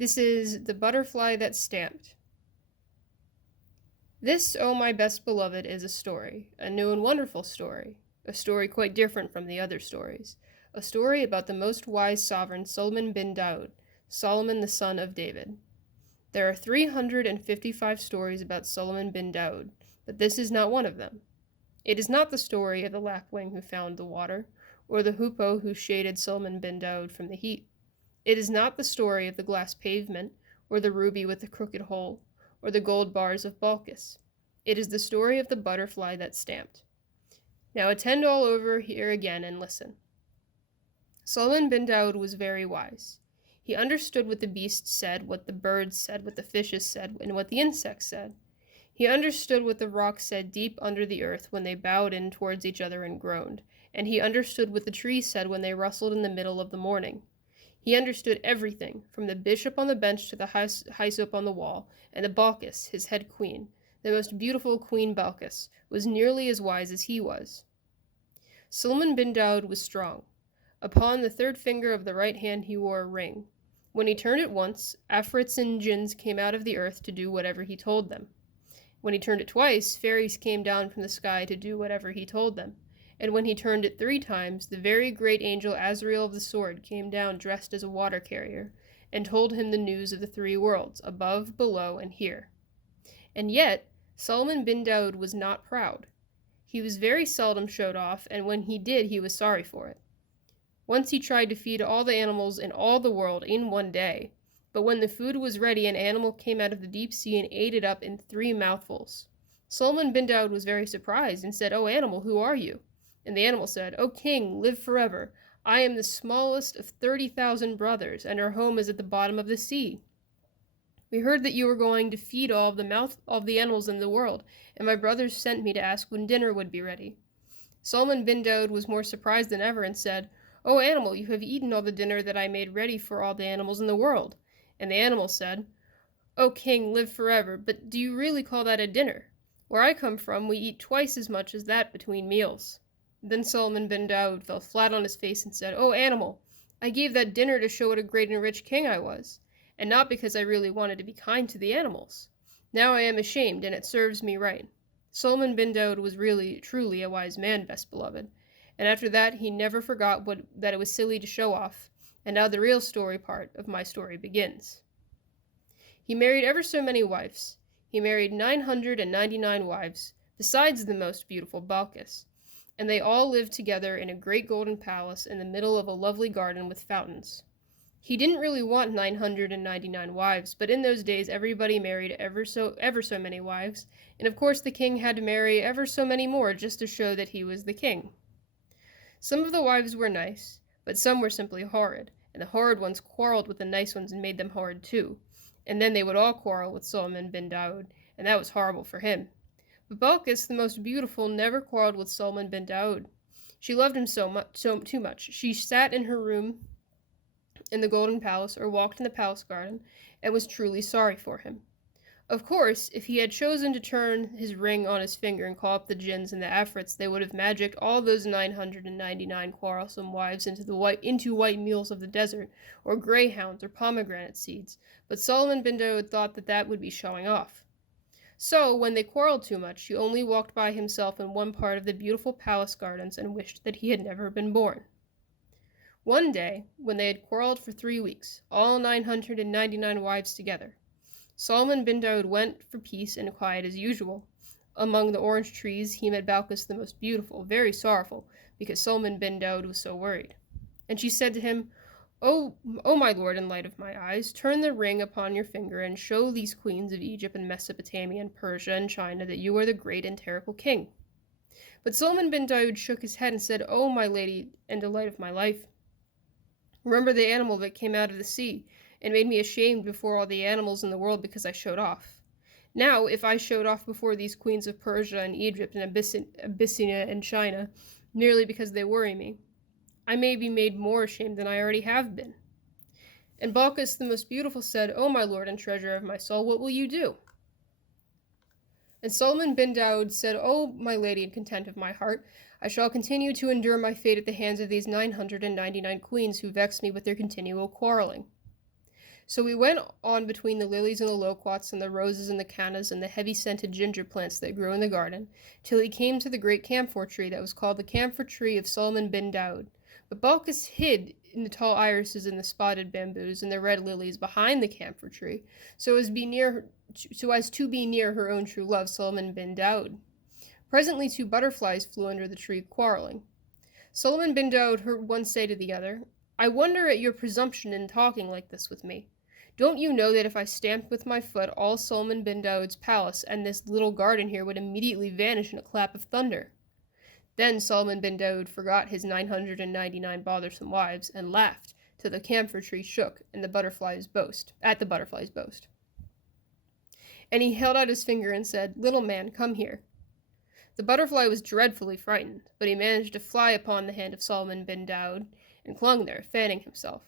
This is The Butterfly That Stamped. This, O my best beloved, is a story, a new and wonderful story, a story quite different from the other stories, a story about the most wise sovereign Solomon bin Daud, Solomon the son of David. There are 355 stories about Solomon bin Daud, but this is not one of them. It is not the story of the lapwing who found the water, or the hoopoe who shaded Solomon bin Daud from the heat. It is not the story of the glass pavement, or the ruby with the crooked hole, or the gold bars of Balkis. It is the story of the butterfly that stamped. Now attend all over here again and listen. Solomon bin Daud was very wise. He understood what the beasts said, what the birds said, what the fishes said, and what the insects said. He understood what the rocks said deep under the earth when they bowed in towards each other and groaned, and he understood what the trees said when they rustled in the middle of the morning. He understood everything, from the bishop on the bench to the hyssop on the wall, and the Balkis, his head queen, the most beautiful Queen Balkis, was nearly as wise as he was. Solomon bin Daud was strong. Upon the third finger of the right hand he wore a ring. When he turned it once, afrits and jinns came out of the earth to do whatever he told them. When he turned it twice, fairies came down from the sky to do whatever he told them. And when he turned it 3 times, the very great angel Azrael of the sword came down dressed as a water carrier, and told him the news of the 3 worlds, above, below, and here. And yet, Solomon bin Daud was not proud. He was very seldom showed off, and when he did, he was sorry for it. Once he tried to feed all the animals in all the world in one day, but when the food was ready, an animal came out of the deep sea and ate it up in 3 mouthfuls. Solomon bin Daud was very surprised and said, "O animal, who are you?" And the animal said, "O king, live forever. I am the smallest of 30,000 brothers, and our home is at the bottom of the sea. We heard that you were going to feed all of the animals in the world, and my brothers sent me to ask when dinner would be ready." Solomon bin Daud was more surprised than ever and said, "O animal, you have eaten all the dinner that I made ready for all the animals in the world." And the animal said, "O king, live forever, but do you really call that a dinner? Where I come from, we eat twice as much as that between meals." Then Solomon bin Daud fell flat on his face and said, "O animal, I gave that dinner to show what a great and rich king I was, and not because I really wanted to be kind to the animals. Now I am ashamed, and it serves me right." Solomon bin Daud was really, truly a wise man, best beloved, and after that he never forgot that it was silly to show off, and now the real story part of my story begins. He married ever so many wives. He married 999 wives, besides the most beautiful Balkis, and they all lived together in a great golden palace in the middle of a lovely garden with fountains. He didn't really want 999 wives, but in those days everybody married ever so many wives, and of course the king had to marry ever so many more just to show that he was the king. Some of the wives were nice, but some were simply horrid, and the horrid ones quarreled with the nice ones and made them horrid too, and then they would all quarrel with Solomon bin Daud, and that was horrible for him. But Balkis, the most beautiful, never quarreled with Solomon bin Daud. She loved him too much. She sat in her room in the golden palace, or walked in the palace garden, and was truly sorry for him. Of course, if he had chosen to turn his ring on his finger and call up the jinns and the afrits, they would have magicked all those 999 quarrelsome wives into white mules of the desert, or greyhounds, or pomegranate seeds, but Solomon bin Daud thought that would be showing off. So, when they quarreled too much, he only walked by himself in one part of the beautiful palace gardens and wished that he had never been born. One day, when they had quarreled for 3 weeks, all 999 wives together, Solomon bin Daud went for peace and quiet as usual. Among the orange trees he met Balkis the most beautiful, very sorrowful, because Solomon bin Daud was so worried. And she said to him, "O my lord and light of my eyes, turn the ring upon your finger and show these queens of Egypt and Mesopotamia and Persia and China that you are the great and terrible king." But Solomon bin Daud shook his head and said, "O my lady and delight of my life, remember the animal that came out of the sea and made me ashamed before all the animals in the world because I showed off. Now, if I showed off before these queens of Persia and Egypt and Abyssinia and China, merely because they worry me, I may be made more ashamed than I already have been." And Balkis the most beautiful said, "O my lord and treasure of my soul, what will you do?" And Solomon bin Daud said, "O my lady and content of my heart, I shall continue to endure my fate at the hands of these 999 queens who vex me with their continual quarreling." So we went on between the lilies and the loquats and the roses and the cannas and the heavy-scented ginger plants that grew in the garden, till he came to the great camphor tree that was called the camphor tree of Solomon bin Daud. But Balkis hid in the tall irises and the spotted bamboos and the red lilies behind the camphor tree, so as to be near her own true love, Solomon bin Daud. Presently 2 butterflies flew under the tree, quarreling. Solomon bin Daud heard one say to the other, "I wonder at your presumption in talking like this with me. Don't you know that if I stamped with my foot all Solomon bin Daud's palace and this little garden here would immediately vanish in a clap of thunder?" Then Solomon bin Daud forgot his 999 bothersome wives and laughed till the camphor tree shook and the butterflies boast. And he held out his finger and said, "Little man, come here." The butterfly was dreadfully frightened, but he managed to fly upon the hand of Solomon bin Daud and clung there, fanning himself.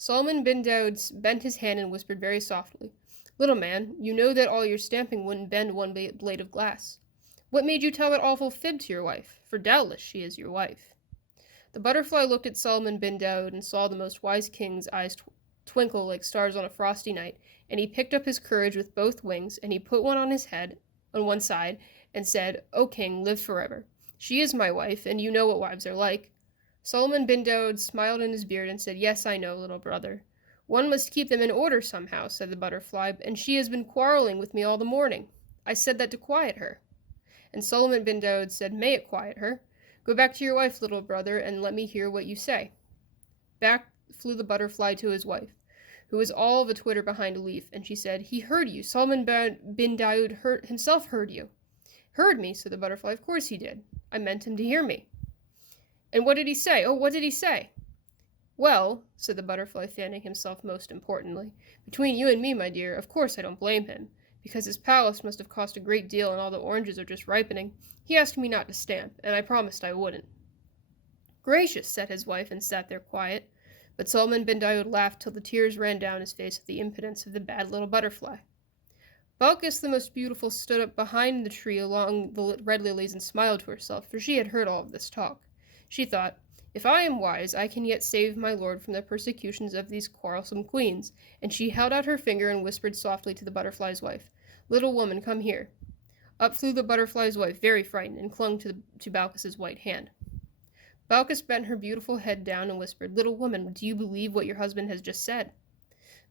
Solomon bin Daud bent his hand and whispered very softly, "Little man, you know that all your stamping wouldn't bend one blade of glass. What made you tell that awful fib to your wife? For doubtless she is your wife." The butterfly looked at Solomon bin Daud and saw the most wise king's eyes twinkle like stars on a frosty night, and he picked up his courage with both wings, and he put one on his head, on one side, and said, "O king, live forever. She is my wife, and you know what wives are like." Solomon bin Daud smiled in his beard and said, "Yes, I know, little brother." "One must keep them in order somehow," said the butterfly, "and she has been quarreling with me all the morning. I said that to quiet her." And Solomon bin Daud said, "May it quiet her. Go back to your wife, little brother, and let me hear what you say." Back flew the butterfly to his wife, who was all of a twitter behind a leaf, and she said, "He heard you. Solomon bin Daud himself heard you." "Heard me?" said the butterfly. "Of course he did. I meant him to hear me." "And what did he say? Oh, what did he say?" "Well," said the butterfly, fanning himself most importantly, "between you and me, my dear, of course I don't blame him, because his palace must have cost a great deal and all the oranges are just ripening. He asked me not to stamp, and I promised I wouldn't." "Gracious," said his wife, and sat there quiet. But Solomon bin Daud laughed till the tears ran down his face at the impudence of the bad little butterfly. Balkis the most beautiful stood up behind the tree along the red lilies and smiled to herself, for she had heard all of this talk. She thought, "If I am wise, I can yet save my lord from the persecutions of these quarrelsome queens," and she held out her finger and whispered softly to the butterfly's wife, "Little woman, come here." Up flew the butterfly's wife, very frightened, and clung to Balkis's white hand. Balkis bent her beautiful head down and whispered, "Little woman, do you believe what your husband has just said?"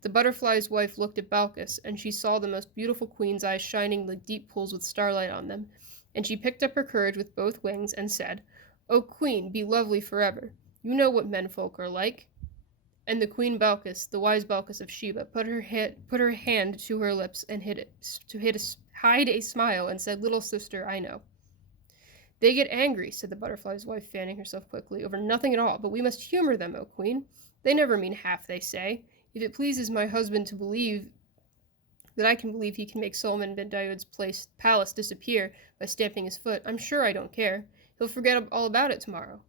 The butterfly's wife looked at Balkis, and she saw the most beautiful queen's eyes shining like deep pools with starlight on them, and she picked up her courage with both wings and said, "O queen, be lovely forever. You know what menfolk are like." And the queen Balkis, the wise Balkis of Sheba, put her hand to her lips and hide a smile and said, "Little sister, I know." "They get angry," said the butterfly's wife, fanning herself quickly, "over nothing at all, but we must humor them, O queen. They never mean half they say. If it pleases my husband to believe that I can believe he can make Solomon bin Daud's palace disappear by stamping his foot, I'm sure I don't care. He'll forget all about it tomorrow."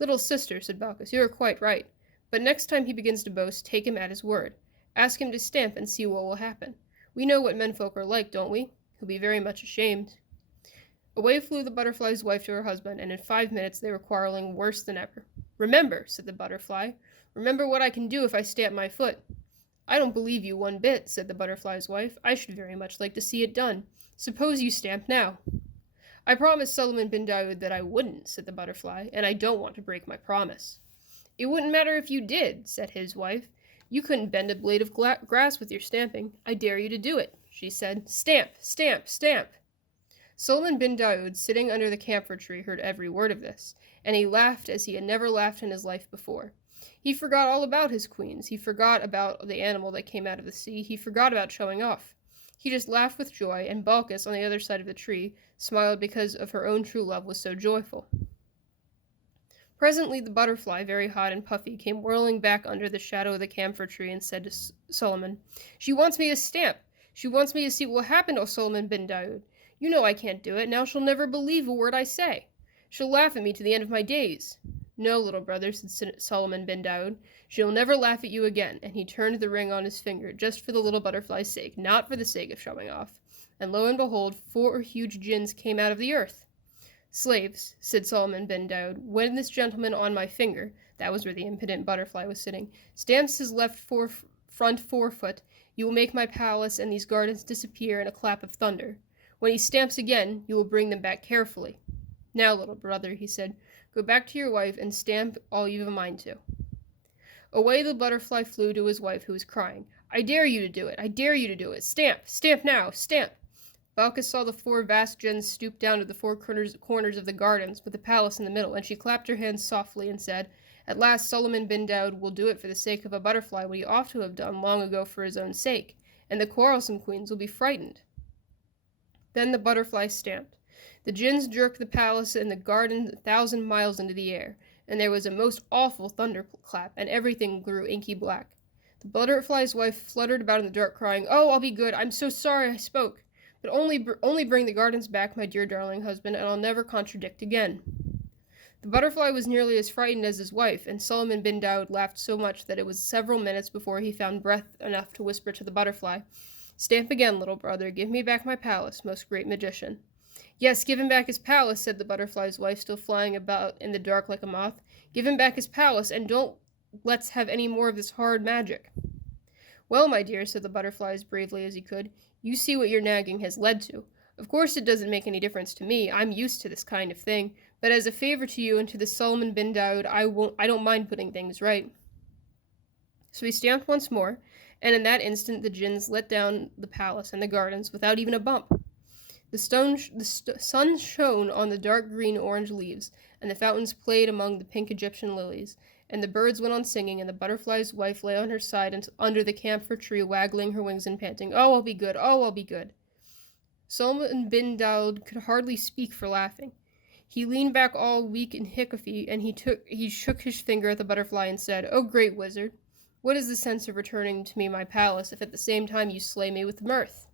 "Little sister," said Balkis, "you are quite right. But next time he begins to boast, take him at his word. Ask him to stamp and see what will happen. We know what menfolk are like, don't we? He'll be very much ashamed." Away flew the butterfly's wife to her husband, and in 5 minutes they were quarreling worse than ever. "Remember," said the butterfly, "remember what I can do if I stamp my foot." "I don't believe you one bit," said the butterfly's wife. "I should very much like to see it done. Suppose you stamp now." "I promised Solomon bin Daud that I wouldn't," said the butterfly, "and I don't want to break my promise." "It wouldn't matter if you did," said his wife. "You couldn't bend a blade of grass with your stamping. I dare you to do it," she said. "Stamp, stamp, stamp." Solomon bin Daud, sitting under the camphor tree, heard every word of this, and he laughed as he had never laughed in his life before. He forgot all about his queens. He forgot about the animal that came out of the sea. He forgot about showing off. He just laughed with joy, and Balkis, on the other side of the tree, smiled because of her own true love was so joyful. Presently the butterfly, very hot and puffy, came whirling back under the shadow of the camphor tree and said to Solomon, "She wants me to stamp. She wants me to see what will happen to Solomon bin Daud. You know I can't do it. Now she'll never believe a word I say. She'll laugh at me to the end of my days." "No, little brother," said Solomon bin Daud. "She'll never laugh at you again." And he turned the ring on his finger, just for the little butterfly's sake, not for the sake of showing off. And lo and behold, 4 huge jinns came out of the earth. "Slaves," said Solomon bin Daud, "when this gentleman on my finger," that was where the impudent butterfly was sitting, "stamps his left front forefoot, you will make my palace and these gardens disappear in a clap of thunder. When he stamps again, you will bring them back carefully. Now, little brother, he said, go back to your wife and stamp all you've a mind to. Away the butterfly flew to his wife, who was crying, I dare you to do it! I dare you to do it! Stamp! Stamp now! Stamp! Balkis saw the 4 vast gens stoop down to the 4 corners of the gardens, with the palace in the middle, and she clapped her hands softly and said, At last Suleiman bin Daud will do it for the sake of a butterfly what he ought to have done long ago for his own sake, and the quarrelsome queens will be frightened. Then the butterfly stamped. The gens jerked the palace and the garden 1,000 miles into the air, and there was a most awful thunderclap, and everything grew inky black. The butterfly's wife fluttered about in the dark, crying, Oh, I'll be good. I'm so sorry I spoke. But only bring the gardens back, my dear darling husband, and I'll never contradict again. The butterfly was nearly as frightened as his wife, and Suleiman bin Daud laughed so much that it was several minutes before he found breath enough to whisper to the butterfly, Stamp again, little brother. Give me back my palace, most great magician. Yes, give him back his palace, said the butterfly's wife, still flying about in the dark like a moth. Give him back his palace, and don't let's have any more of this horrid magic. Well, my dear, said the butterfly as bravely as he could, you see what your nagging has led to. Of course it doesn't make any difference to me. I'm used to this kind of thing. But as a favor to you and to the Suleiman bin Daud, I don't mind putting things right. So he stamped once more, and in that instant the jinns let down the palace and the gardens without even a bump. The sun shone on the dark green-orange leaves, and the fountains played among the pink Egyptian lilies, and the birds went on singing, and the butterfly's wife lay on her side under the camphor tree, waggling her wings and panting, Oh, I'll be good! Oh, I'll be good! Suleiman bin Daud could hardly speak for laughing. He leaned back all weak and hiccoughly, and he shook his finger at the butterfly and said, Oh, great wizard! What is the sense of returning to me my palace, if at the same time you slay me with mirth?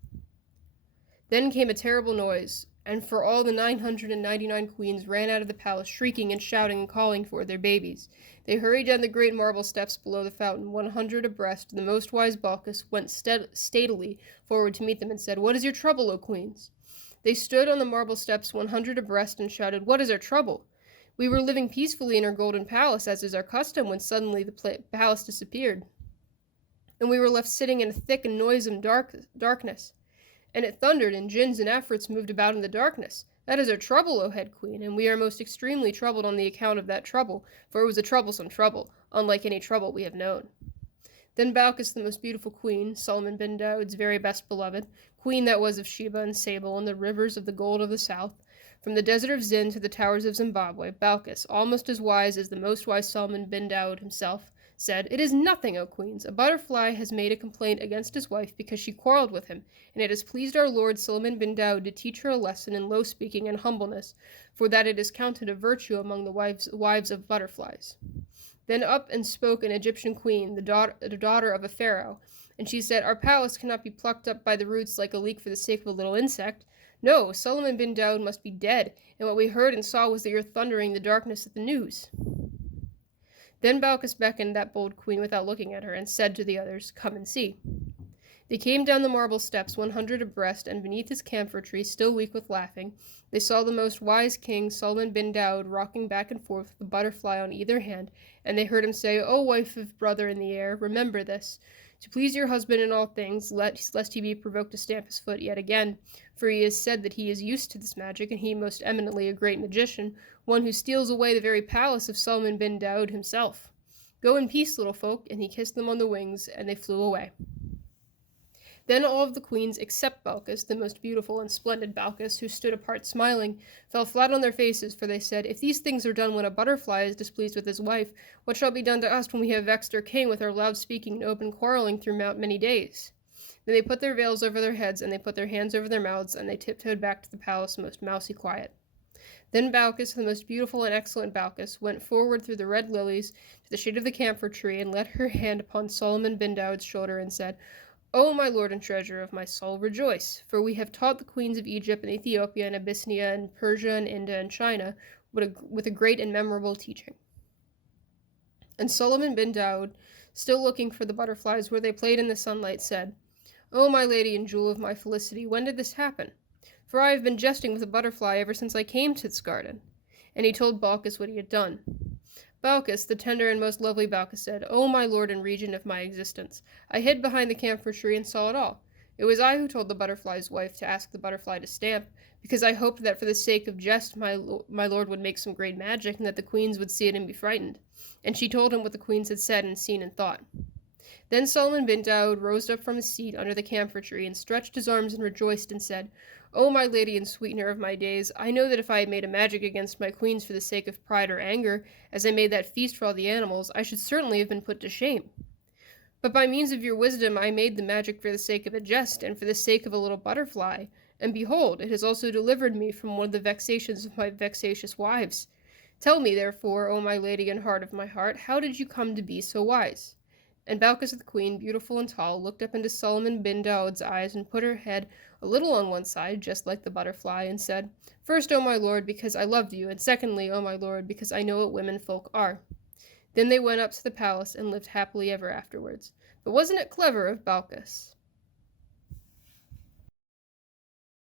Then came a terrible noise, and for all the 999 queens ran out of the palace, shrieking and shouting and calling for their babies. They hurried down the great marble steps below the fountain, 100 abreast, and the most wise Balkis went statelily forward to meet them and said, What is your trouble, O queens? They stood on the marble steps 100 abreast and shouted, What is our trouble? We were living peacefully in our golden palace, as is our custom, when suddenly the palace disappeared, and we were left sitting in a thick and noisome darkness. And it thundered, and jinns and afrits moved about in the darkness. That is our trouble, O head queen, and we are most extremely troubled on the account of that trouble, for it was a troublesome trouble, unlike any trouble we have known. Then Balkis, the most beautiful queen, Suleiman bin Daud's very best beloved, queen that was of Sheba and Sable and the rivers of the gold of the south, from the desert of Zin to the towers of Zimbabwe, Balkis, almost as wise as the most wise Suleiman bin Daud himself, said, It is nothing, O queens. A butterfly has made a complaint against his wife because she quarreled with him, and it has pleased our lord Suleiman bin Daud to teach her a lesson in low-speaking and humbleness, for that it is counted a virtue among the wives of butterflies. Then up and spoke an Egyptian queen, the daughter of a pharaoh, and she said, Our palace cannot be plucked up by the roots like a leek for the sake of a little insect. No, Suleiman bin Daud must be dead, and what we heard and saw was the earth thundering in the darkness at the news. Then Balkis beckoned that bold queen without looking at her, and said to the others, Come and see. They came down the marble steps 100 abreast, and beneath his camphor tree, still weak with laughing, they saw the most wise king, Suleiman bin Daud, rocking back and forth with a butterfly on either hand, and they heard him say, O wife of brother in the air, remember this, to please your husband in all things, lest he be provoked to stamp his foot yet again, for he has said that he is used to this magic, and he most eminently a great magician, one who steals away the very palace of Suleiman bin Daud himself. Go in peace, little folk, and he kissed them on the wings, and they flew away. Then all of the queens, except Balkis, the most beautiful and splendid Balkis, who stood apart smiling, fell flat on their faces, for they said, If these things are done when a butterfly is displeased with his wife, what shall be done to us when we have vexed our king with our loud speaking and open quarreling throughout many days? Then they put their veils over their heads, and they put their hands over their mouths, and they tiptoed back to the palace most mousy quiet. Then Balkis, the most beautiful and excellent Balkis, went forward through the red lilies to the shade of the camphor tree, and laid her hand upon Suleiman bin Daud's shoulder, and said, O my lord and treasure of my soul, rejoice, for we have taught the queens of Egypt and Ethiopia and Abyssinia and Persia and India and China with a great and memorable teaching. And Suleiman bin Daud, still looking for the butterflies where they played in the sunlight, said, O my lady and jewel of my felicity, when did this happen? For I have been jesting with a butterfly ever since I came to this garden. And he told Balkis what he had done. Balkis, the tender and most lovely Balkis, said, "O my lord and regent of my existence, I hid behind the camphor tree and saw it all. It was I who told the butterfly's wife to ask the butterfly to stamp, because I hoped that for the sake of jest my lord would make some great magic, and that the queens would see it and be frightened. And she told him what the queens had said and seen and thought." Then Solomon bin Daud rose up from his seat under the camphor tree, and stretched his arms and rejoiced, and said, "O my lady and sweetener of my days, I know that if I had made a magic against my queens for the sake of pride or anger, as I made that feast for all the animals, I should certainly have been put to shame. But by means of your wisdom I made the magic for the sake of a jest, and for the sake of a little butterfly, and behold, it has also delivered me from one of the vexations of my vexatious wives. Tell me, therefore, O my lady and heart of my heart, how did you come to be so wise?" And Balkis the queen, beautiful and tall, looked up into Solomon bin Daud's eyes, and put her head a little on one side, just like the butterfly, and said, "First, O my lord, because I loved you, and secondly, O my lord, because I know what women folk are." Then they went up to the palace, and lived happily ever afterwards. But wasn't it clever of Balkis?